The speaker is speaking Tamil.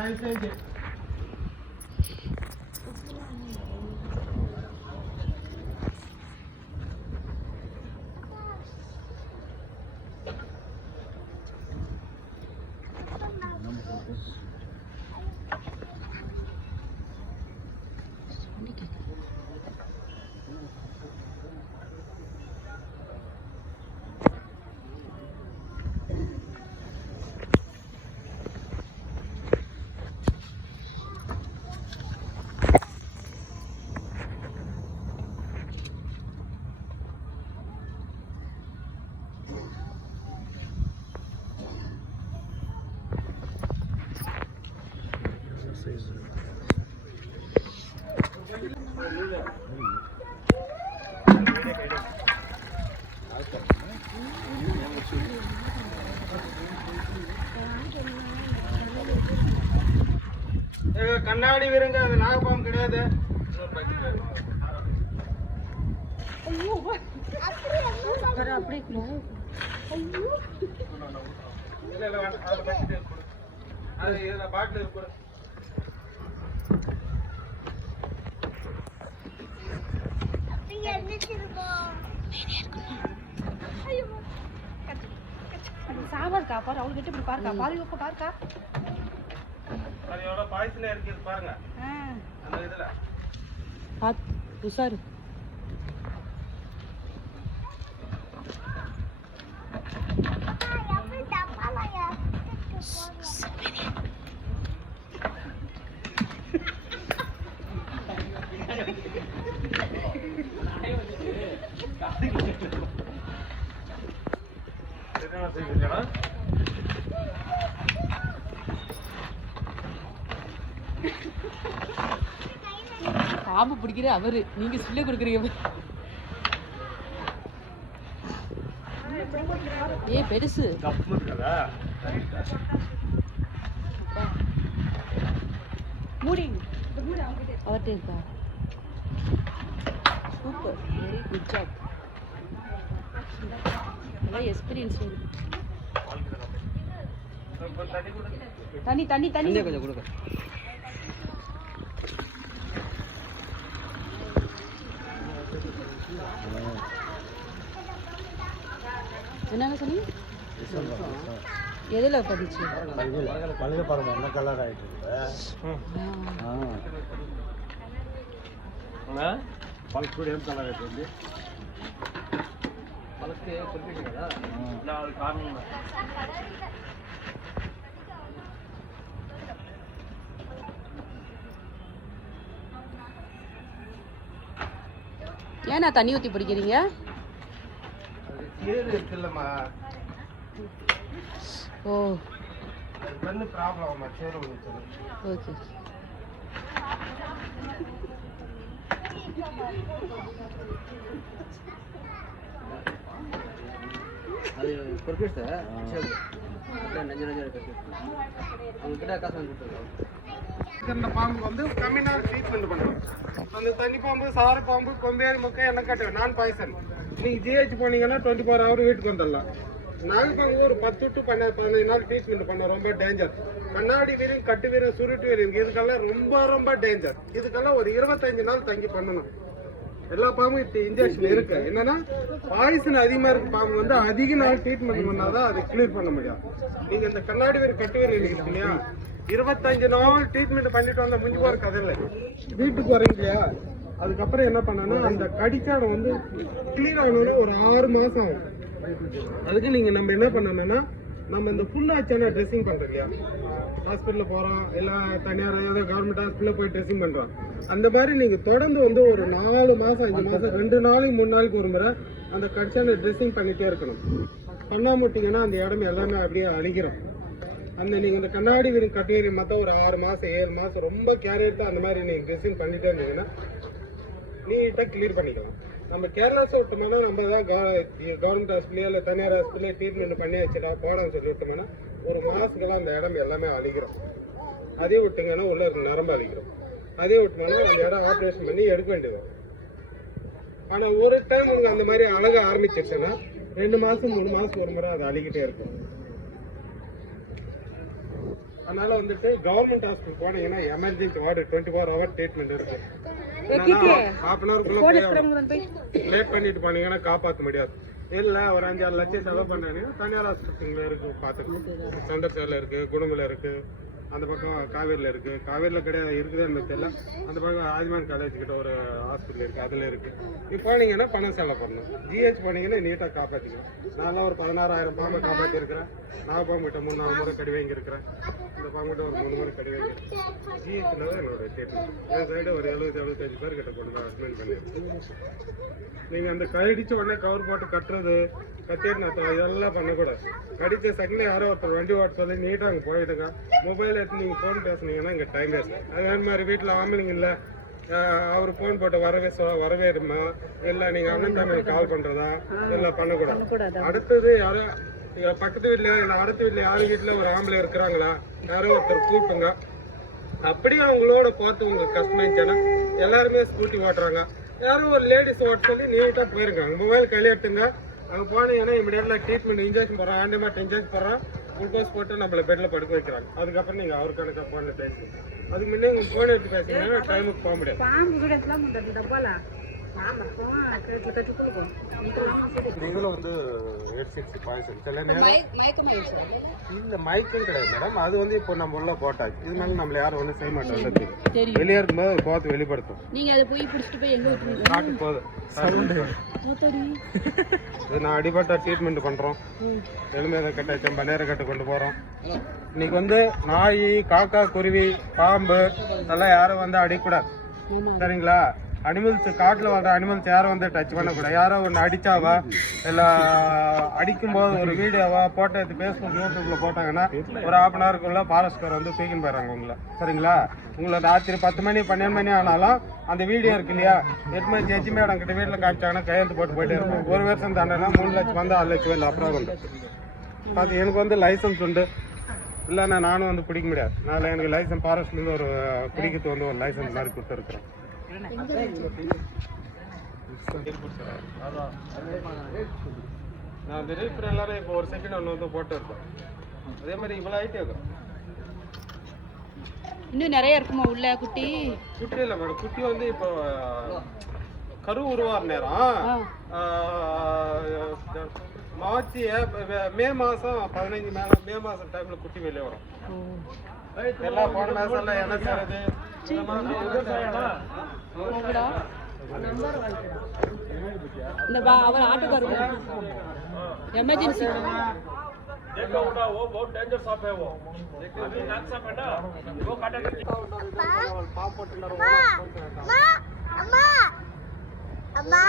താങ്ക്സ് ஏங்க, கண்ணாடி விருங்க அது நாகப்பாம்பு கிடையாது. இல்ல இல்ல இருக்கு. அது பாட்டில் இருக்கு சாவா பாரு அவளுக்கு கிட்ட இப்படி பாருக்கா பாரு இப்ப பாருக்கா அது எவ்வளவு பாய்ச்சல இருக்குது பாருங்க அந்த இதுல பாத் உசாரு என்ன பாம்பு பிடிக்கிற அவரு. நீங்க சொல்ல கொடுக்குறீங்க. ஏ பெருசு. மூடி அவர்கிட்ட இருக்கா? சூப்பர் வெரி குட் ஜாப் நல்லா எக்ஸ்பீரியன்ஸ் தண்ணி தண்ணி தண்ணி. கொஞ்சம் கொடுக்க என்னங்க சொன்னீங்க எதுல பதிச்சு பழுது பாருங்க என்ன கலர் ஆயிட்டு ஆ. ஏன் கலர் ஆயிட்டு வந்து பழக்கு குறிப்பிட்டீங்களா நான் ஒரு காரணம் ஏன்னா தண்ணி ஊற்றி பிடிக்கிறீங்க சேரு இருக்குல்லம்மா. ஓ. அது கண்ணு ப்ராப்ளம் ஆமா சேரு வந்துச்சு ஓகே. அது சார். நஞ்சு நஞ்சு அவங்க கிட்ட காசு வாங்கி கொடுத்துருக்கோம். இந்த பாம்பு வந்து கம்மி நாள் ட்ரீட்மெண்ட் பண்ணுறோம் அந்த தண்ணி பாம்பு சாறு பாம்பு கொம்பேரி முக்கை எல்லாம் கட்டுவேன். நான் பாய்சன். நீங்கள் ஜிஹெச் போனீங்கன்னா டுவெண்ட்டி ஃபோர் ஹவர் வீட்டுக்கு வந்துடலாம். நாகப்பாம்பு ஒரு பத்து டு பன்னெண்டு பதினஞ்சு நாள் ட்ரீட்மெண்ட் பண்ணோம். ரொம்ப டேஞ்சர் கண்ணாடி வீரம் கட்டு வீரம் சுருட்டு வீரம் இதுக்கெல்லாம் ரொம்ப ரொம்ப டேஞ்சர் இதுக்கெல்லாம் ஒரு இருபத்தஞ்சு நாள் தங்கி பண்ணணும். எல்லா பாம்பும் இப்போ இன்ஜெக்ஷன் இருக்கு. என்னன்னா பாய்சன் அதிகமாக இருக்க பாம்பு வந்து அதிக நாள் ட்ரீட்மெண்ட் பண்ணாதான் அதை கிளியர் பண்ண முடியும். நீங்கள் இந்த கண்ணாடி வீரம் கட்டு வீரம் இருக்கு இல்லையா? இருபத்தஞ்சு நாள் ட்ரீட்மெண்ட் பண்ணிட்டு வந்தால் முடிஞ்சு போகிற கதை இல்லை வீட்டுக்கு வரீங்க இல்லையா? அதுக்கப்புறம் என்ன பண்ணனா அந்த கடிச்சாடம் வந்து கிளீன் ஆகணும்னா ஒரு ஆறு மாசம் ஆகும். அதுக்கு நீங்க நம்ம என்ன பண்ணணும்னா நம்ம இந்த ஃபுல்லாச்சான ட்ரெஸ்ஸிங் பண்றோம் இல்லையா? ஹாஸ்பிட்டலில் போகிறோம் இல்லை தனியார் ஏதோ கவர்மெண்ட் ஹாஸ்பிட்டலில் போய் ட்ரெஸ்ஸிங் பண்ணுறோம் அந்த மாதிரி நீங்கள் தொடர்ந்து வந்து ஒரு நாலு மாதம் அஞ்சு மாதம் ரெண்டு நாளைக்கு மூணு நாளைக்கு ஒரு முறை அந்த கடிச்சான ட்ரெஸ்ஸிங் பண்ணிகிட்டே இருக்கணும். பண்ணாம விட்டிங்கன்னா அந்த இடம் எல்லாமே அப்படியே அழிக்கிறோம் அந்த நீங்கள் இந்த கண்ணாடி வீடு கட்டேரி மொத்தம் ஒரு ஆறு மாதம் ஏழு மாதம் ரொம்ப கேர் எடுத்து அந்த மாதிரி நீங்கள் ட்ரெஸ்ஸிங் பண்ணிட்டே இருந்தீங்கன்னா நீட்டாக கிளியர் பண்ணிக்கலாம் நம்ம கேரளா விட்டோம்னா நம்ம தான் கவர்மெண்ட் ஹாஸ்பிட்டலே இல்லை தனியார் ஹாஸ்பிட்டலே ட்ரீட்மெண்ட் பண்ணி வச்சுட்டா போடான்னு சொல்லி விட்டோம்னா ஒரு மாதத்துக்கெல்லாம் அந்த இடம் எல்லாமே அழிக்கிறோம் அதே விட்டுங்கன்னா உள்ள நரம்பு அழிக்கிறோம் அதே விட்டோம்னா அந்த இடம் ஆப்ரேஷன் பண்ணி எடுக்க வேண்டியது ஆனால் ஒரு டைம் உங்க அந்த மாதிரி அழக ஆரம்பிச்சிருச்சுன்னா ரெண்டு மாதம் மூணு மாதம் ஒரு முறை அது அழிக்கிட்டே இருக்கும். அதனால் வந்துட்டு கவர்மெண்ட் ஹாஸ்பிட்டல் போனீங்கன்னா emergency ward twenty four hour treatment இருக்கும் ஹாஃப் அன் ஹவர்க்குள்ள லேட் பண்ணிட்டு போனீங்கன்னா காப்பாற்ற முடியாது. இல்ல ஒரு அஞ்சாறு லட்சம் செலவு பண்ணீங்கன்னா தனியார் ஹாஸ்பிட்டல் இருக்கு பார்த்துக்கலாம் சந்தர்சேரில் இருக்கு குடும்பில் இருக்கு. அந்த பக்கம் காவேரியில் இருக்கு. காவேரியில் கிடையாது இருக்குதுன்னு தெரியல. அந்த பக்கம் ஆஜிமான் காலேஜ் கிட்ட ஒரு ஹாஸ்பிட்டல் இருக்கு. அதில் இருக்கு. இப்போ போனீங்கன்னா பணம் செலவு பண்ணணும். ஜிஹெச் போனீங்கன்னா நீட்டாக காப்பாற்றிக்கலாம் நான்லாம் ஒரு பதினாறாயிரம் பாம்பை காப்பாற்றிருக்கிறேன் நான் பாம்பு கிட்ட மூணு நாலு முறை கடி வாங்கியிருக்கிறேன். இந்த பாம்பு கிட்ட ஒரு மூணு முறை கடி வாங்கியிருக்கேன் ஜிஹெச்சில் தான் என்னோட ஸ்டேட்மெண்ட் என் சைடு ஒரு எழுபது எழுபத்தஞ்சு பேர் கிட்ட கொண்டு நான் அட்மெண்ட் பண்ணியிருக்கேன். நீங்கள் அந்த கடிச்ச உடனே கவர் போட்டு கட்டுறது கத்திரி நட்டம் இதெல்லாம் பண்ணக்கூடாது. கடித்த செகண்ட் யாரோ ஒருத்தர் வண்டி ஓட்ட சொல்லி நீட்டாக அங்கே போயிடுங்க. மொபைல் எடுத்து நீங்கள் ஃபோன் பேசுனீங்கன்னா இங்கே டைம் வேஸ்ட் அதே மாதிரி வீட்டில் ஆம்பளைங்க இல்லை அவர் ஃபோன் போட்டு வரவே சொ வரவேறுமா இல்லை நீங்கள் அண்ணன் தம்பி கால் பண்ணுறதா இதெல்லாம் பண்ணக்கூடாது? அடுத்தது யாரோ இங்க பக்கத்து வீட்டில் இல்லை அடுத்த வீட்டில் யார் வீட்டில் ஒரு ஆம்பளை இருக்கிறாங்களா? யாரோ ஒருத்தர் கூப்பிடுங்க. அப்படியே அவங்களோட பார்த்து உங்களுக்கு கஷ்டமாயிடுச்சுன்னா எல்லாருமே ஸ்கூட்டி ஓட்டுறாங்க. யாரும் ஒரு லேடிஸ் ஓட்ட சொல்லி நீட்டாக போயிருக்காங்க. மொபைல் கையில் எடுத்துங்க. அங்கே போனீங்கன்னா இமீடியட்டில் ட்ரீட்மெண்ட் இன்ஜெக்ஷன் போடுறான். ஆண்டிமாட் இன்ஜெக்ஷன் போடுறான். குளுக்கோஸ் போட்டு நம்மளை பெட்டில் படுக்க வைக்கிறாங்க. அதுக்கப்புறம் நீங்கள் அவர் கணக்காக ஃபோனில் பேசுங்க அதுக்கு முன்னே உங்கள் ஃபோன் எடுத்து பேசுனீங்கன்னா டைமுக்கு போக முடியாது. இதில் வந்து எயிட் சிக்ஸ் பாய்சன் சில நேரம் இல்ல மயக்கம் கிடையாது மேடம் அது வந்து இப்போ நம்ம உள்ள போட்டாச்சு. இதனால நம்மள யாரும் ஒன்றும் செய்ய மாட்டாங்க தெரியும். வெளியே இருக்கும்போது கோவத்தை வெளிப்படுத்தும். நீங்க அதை போய் பிடிச்சிட்டு போய் எங்க காட்டு நான் அடிபட்ட ட்ரீட்மெண்ட் பண்றோம். எலும்பேத கட்டை செம்பனேர கட்டு கொண்டு போறோம். இன்னைக்கு வந்து நாய் காக்கா குருவி பாம்பு இதெல்லாம் யாரும் வந்து அடிக்கூடாது. சரிங்களா? அனிமல்ஸ் காட்டில் வர அனிமல்ஸ் யாரும் வந்து டச் பண்ணக்கூடாது. யாரோ ஒன்று அடித்தாவா இல்லை அடிக்கும்போது ஒரு வீடியோவா போட்டோ எடுத்து ஃபேஸ்புக் யூடியூப்பில் போட்டாங்கன்னா ஒரு ஹாஃப் அன் அவருக்குள்ளே ஃபாரஸ்ட்கார் வந்து தூக்கின்னு போயிடுறாங்க உங்களை. சரிங்களா? உங்களை ராத்திரி பத்து மணி பன்னெண்டு மணி ஆனாலும் அந்த வீடியோ இருக்கு இல்லையா? எட்டு மணி ஜட்ஜி மேடம் கிட்ட வீட்டில் காமிச்சாங்கன்னா கையெழுத்து போட்டு போயிட்டே இருக்கும் ஒரு வருஷம் தாண்டனா மூணு லட்சம் வந்து ஆறு லட்சம் இல்லை அப்புறம் உண்டு. அது எனக்கு வந்து லைசன்ஸ் உண்டு. இல்லைண்ணா நானும் வந்து பிடிக்க முடியாது. நான் எனக்கு லைசன்ஸ் ஃபாரஸ்ட்லேருந்து ஒரு பிடிக்கிறது வந்து ஒரு லைசன்ஸ் மாதிரி கொடுத்துருக்குறேன். நான் ரீஃபர் எல்லாரும் இப்போ ஒரு செகண்ட் ஒன்று வந்து போட்டு அதே மாதிரி இவ்வளோ ஆகிட்டே இருக்கும் இன்னும் நிறைய இருக்குமா உள்ள குட்டி? குட்டி இல்லை மேடம் குட்டி வந்து இப்போ கரு உருவார நேரம் மார்ச் மே மாதம் பதினஞ்சு மேலே மே மாதம் டைமில் குட்டி வெளியே வரும் எல்லாம் போன மாதம் எல்லாம் என்ன செய்யறது இந்த மாதிரி போங்கடா. இந்த பா அவர் ஆட்டோக்காரர் எமர்ஜென்சி அம்மா அம்மா அம்மா